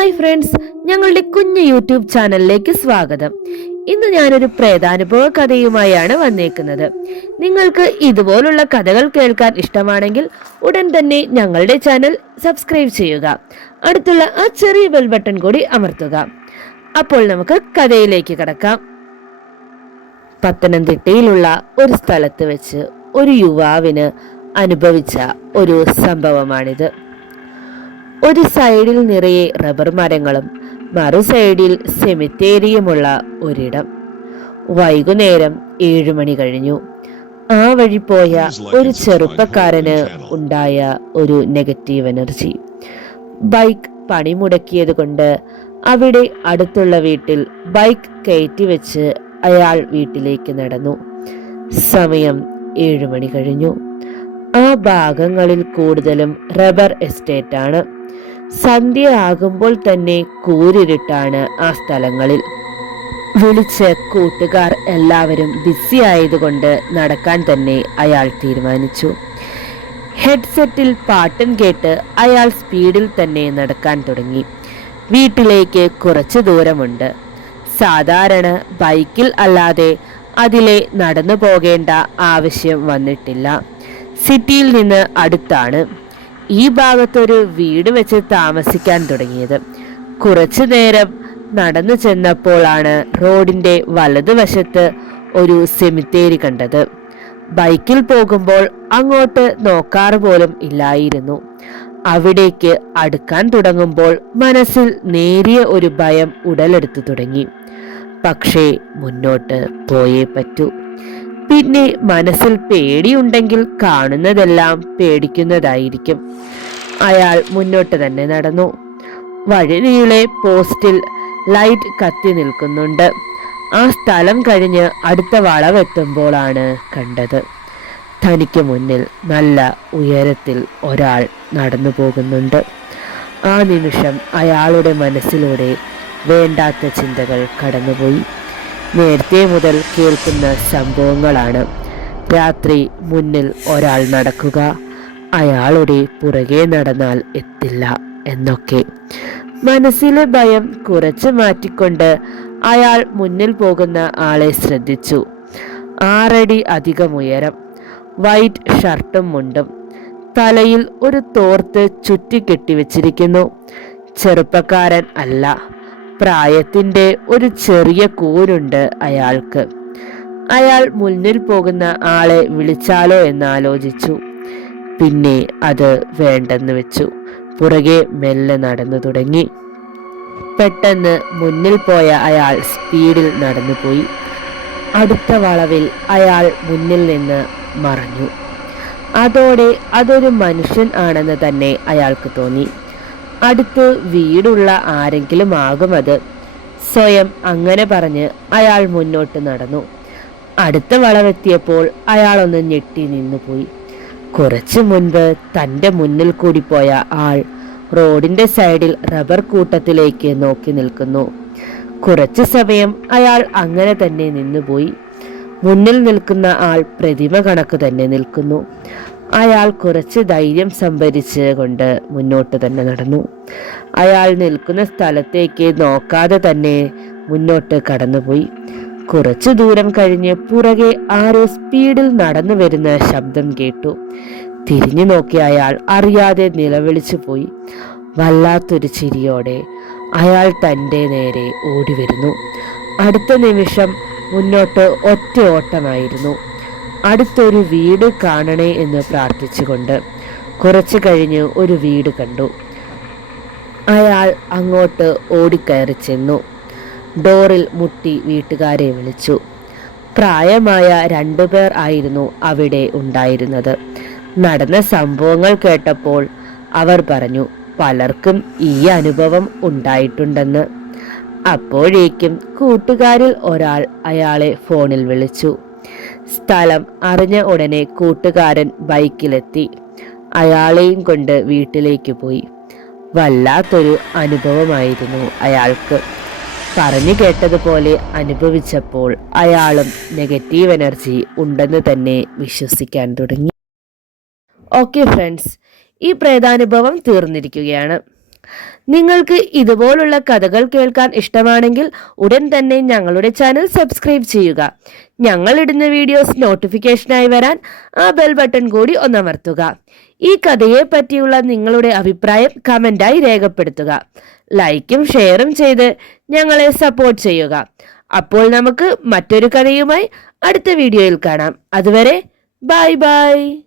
Hi friends, ഞങ്ങളുടെ കുഞ്ഞു YouTube ചാനലിലേക്ക് സ്വാഗതം. ഇന്ന് ഞാനൊരു പ്രേതാനുഭവ കഥയുമായാണ് വന്നേക്കുന്നത്. നിങ്ങൾക്ക് ഇതുപോലുള്ള കഥകൾ കേൾക്കാൻ ഇഷ്ടമാണെങ്കിൽ ഉടൻ തന്നെ ഞങ്ങളുടെ ചാനൽ സബ്സ്ക്രൈബ് ചെയ്യുക. അടുത്തുള്ള ആ ചെറിയ ബെൽ ബട്ടൺ കൂടി അമർത്തുക. അപ്പോൾ നമുക്ക് കഥയിലേക്ക് കടക്കാം. പത്തനംതിട്ടയിലുള്ള ഒരു സ്ഥലത്ത് വെച്ച് ഒരു യുവാവിന് അനുഭവിച്ച ഒരു സംഭവമാണിത്. ഒരു സൈഡിൽ നിറയെ റബ്ബർ മരങ്ങളും മറു സൈഡിൽ സെമിത്തേരിയുമുള്ള ഒരിടം. വൈകുന്നേരം 7 മണി കഴിഞ്ഞു. ആ വഴി പോയ ഒരു ചെറുപ്പക്കാരന് ഉണ്ടായ ഒരു നെഗറ്റീവ് എനർജി. ബൈക്ക് പണിമുടക്കിയത് കൊണ്ട് അവിടെ അടുത്തുള്ള വീട്ടിൽ ബൈക്ക് കയറ്റി വെച്ച് അയാൾ വീട്ടിലേക്ക് നടന്നു. സമയം 7 മണി കഴിഞ്ഞു. ആ ഭാഗങ്ങളിൽ കൂടുതലും റബ്ബർ എസ്റ്റേറ്റ് ആണ്. സന്ധ്യ ആകുമ്പോൾ തന്നെ കൂരിരുട്ടാണ് ആ സ്ഥലങ്ങളിൽ. വിളിച്ച് കൂട്ടുകാർ എല്ലാവരും ബിസി ആയതുകൊണ്ട് നടക്കാൻ തന്നെ അയാൾ തീരുമാനിച്ചു. ഹെഡ്സെറ്റിൽ പാട്ടും കേട്ട് അയാൾ സ്പീഡിൽ തന്നെ നടക്കാൻ തുടങ്ങി. വീട്ടിലേക്ക് കുറച്ച് ദൂരമുണ്ട്. സാധാരണ ബൈക്കിൽ അല്ലാതെ അതിലെ നടന്നു പോകേണ്ട ആവശ്യം വന്നിട്ടില്ല. സിറ്റിയിൽ നിന്ന് അടുത്താണ്. ഈ ഭാഗത്തൊരു വീട് വെച്ച് താമസിക്കാൻ തുടങ്ങിയത്. കുറച്ചു നേരം നടന്നു ചെന്നപ്പോഴാണ് റോഡിന്റെ വലതുവശത്ത് ഒരു സെമിത്തേരി കണ്ടത്. ബൈക്കിൽ പോകുമ്പോൾ അങ്ങോട്ട് നോക്കാറ് പോലും ഇല്ലായിരുന്നു. അവിടേക്ക് അടുക്കാൻ തുടങ്ങുമ്പോൾ മനസ്സിൽ നേരിയ ഒരു ഭയം ഉടലെടുത്തു തുടങ്ങി. പക്ഷേ മുന്നോട്ട് പോയേ പറ്റൂ. പിന്നെ മനസ്സിൽ പേടിയുണ്ടെങ്കിൽ കാണുന്നതെല്ലാം പേടിക്കുന്നതായിരിക്കും. അയാൾ മുന്നോട്ട് തന്നെ നടന്നു. വഴിനീളെ പോസ്റ്റിൽ ലൈറ്റ് കത്തി നിൽക്കുന്നുണ്ട്. ആ സ്ഥലം കഴിഞ്ഞ് അടുത്ത വളവെത്തുമ്പോഴാണ് കണ്ടത്. തനിക്ക് മുന്നിൽ നല്ല ഉയരത്തിൽ ഒരാൾ നടന്നു പോകുന്നുണ്ട്. ആ നിമിഷം അയാളുടെ മനസ്സിലൂടെ വേണ്ടാത്ത ചിന്തകൾ കടന്നുപോയി. നേരത്തെ മുതൽ കേൾക്കുന്ന സംഭവങ്ങളാണ്. രാത്രി മുന്നിൽ ഒരാൾ നടക്കുക, അയാളുടെ പുറകെ നടന്നാൽ എത്തില്ല എന്നൊക്കെ. മനസ്സിലെ ഭയം കുറച്ച് മാറ്റിക്കൊണ്ട് അയാൾ മുന്നിൽ പോകുന്ന ആളെ ശ്രദ്ധിച്ചു. 6 അടി അധികം ഉയരം, വൈറ്റ് ഷർട്ടും മുണ്ടും, തലയിൽ ഒരു തോർത്ത് ചുറ്റിക്കെട്ടിവെച്ചിരിക്കുന്നു. ചെറുപ്പക്കാരൻ അല്ല, പ്രായത്തിന്റെ ഒരു ചെറിയ കൂരുണ്ട് അയാൾക്ക്. അയാൾ മുന്നിൽ പോകുന്ന ആളെ വിളിച്ചാലോ എന്നാലോചിച്ചു. പിന്നെ അത് വേണ്ടെന്ന് വെച്ചു. പുറകെ മെല്ലെ നടന്നു തുടങ്ങി. പെട്ടെന്ന് മുന്നിൽ പോയ അയാൾ സ്പീഡിൽ നടന്നുപോയി. അടുത്ത വളവിൽ അയാൾ മുന്നിൽ നിന്ന് മറഞ്ഞു. അതോടെ അതൊരു മനുഷ്യൻ ആണെന്ന് തന്നെ അയാൾക്ക് തോന്നി. അടുത്ത് വീടുള്ള ആരെങ്കിലും ആകും അത്. സ്വയം അങ്ങനെ പറഞ്ഞ് അയാൾ മുന്നോട്ട് നടന്നു. അടുത്ത വളവെത്തിയപ്പോൾ അയാൾ ഒന്ന് ഞെട്ടി നിന്നുപോയി. കുറച്ചു മുൻപ് തൻ്റെ മുന്നിൽ കൂടി പോയ ആൾ റോഡിന്റെ സൈഡിൽ റബ്ബർ കൂട്ടത്തിലേക്ക് നോക്കി നിൽക്കുന്നു. കുറച്ചു സമയം അയാൾ അങ്ങനെ തന്നെ നിന്നുപോയി. മുന്നിൽ നിൽക്കുന്ന ആൾ പ്രതിമ കണക്ക് തന്നെ നിൽക്കുന്നു. അയാൾ കുറച്ച് ധൈര്യം സംഭരിച്ച് കൊണ്ട് മുന്നോട്ട് തന്നെ നടന്നു. അയാൾ നിൽക്കുന്ന സ്ഥലത്തേക്ക് നോക്കാതെ തന്നെ മുന്നോട്ട് കടന്നുപോയി. കുറച്ചു ദൂരം കഴിഞ്ഞ് പുറകെ ആരോ സ്പീഡിൽ നടന്നു വരുന്ന ശബ്ദം കേട്ടു. തിരിഞ്ഞു നോക്കിയ അയാൾ അറിയാതെ നിലവിളിച്ചു പോയി. വല്ലാത്തൊരു ചിരിയോടെ അയാൾ തൻ്റെ നേരെ ഓടി വരുന്നു. അടുത്ത നിമിഷം മുന്നോട്ട് ഒറ്റ ഓട്ടമായിരുന്നു. അടുത്തൊരു വീട് കാണണേ എന്ന് പ്രാർത്ഥിച്ചുകൊണ്ട് കുറച്ചു കഴിഞ്ഞ് ഒരു വീട് കണ്ടു. അയാൾ അങ്ങോട്ട് ഓടിക്കയറി ചെന്നു. ഡോറിൽ മുട്ടി വീട്ടുകാരെ വിളിച്ചു. പ്രായമായ 2 പേർ ആയിരുന്നു അവിടെ ഉണ്ടായിരുന്നത്. നടന്ന സംഭവങ്ങൾ കേട്ടപ്പോൾ അവർ പറഞ്ഞു പലർക്കും ഈ അനുഭവം ഉണ്ടായിട്ടുണ്ടെന്ന്. അപ്പോഴേക്കും കൂട്ടുകാരിൽ ഒരാൾ അയാളെ ഫോണിൽ വിളിച്ചു. സ്ഥലം അറിഞ്ഞ ഉടനെ കൂട്ടുകാരൻ ബൈക്കിലെത്തി. അയാളെയും കൊണ്ട് വീട്ടിലേക്ക് പോയി. വല്ലാത്തൊരു അനുഭവമായിരുന്നു അയാൾക്ക്. പറഞ്ഞു കേട്ടതുപോലെ അനുഭവിച്ചപ്പോൾ അയാളും നെഗറ്റീവ് എനർജി ഉണ്ടെന്ന് തന്നെ വിശ്വസിക്കാൻ തുടങ്ങി. ഓക്കെ ഫ്രണ്ട്സ്, ഈ പ്രേതാനുഭവം തീർന്നിരിക്കുകയാണ്. നിങ്ങൾക്ക് ഇതുപോലുള്ള കഥകൾ കേൾക്കാൻ ഇഷ്ടമാണെങ്കിൽ ഉടൻ തന്നെ ഞങ്ങളുടെ ചാനൽ സബ്സ്ക്രൈബ് ചെയ്യുക. ഞങ്ങൾ ഇടുന്ന വീഡിയോസ് നോട്ടിഫിക്കേഷനായി വരാൻ ആ ബെൽ ബട്ടൺ കൂടി ഒന്നമർത്തുക. ഈ കഥയെ പറ്റിയുള്ള നിങ്ങളുടെ അഭിപ്രായം കമന്റായി രേഖപ്പെടുത്തുക. ലൈക്കും ഷെയറും ചെയ്ത് ഞങ്ങളെ സപ്പോർട്ട് ചെയ്യുക. അപ്പോൾ നമുക്ക് മറ്റൊരു കഥയുമായി അടുത്ത വീഡിയോയിൽ കാണാം. അതുവരെ ബൈ ബൈ.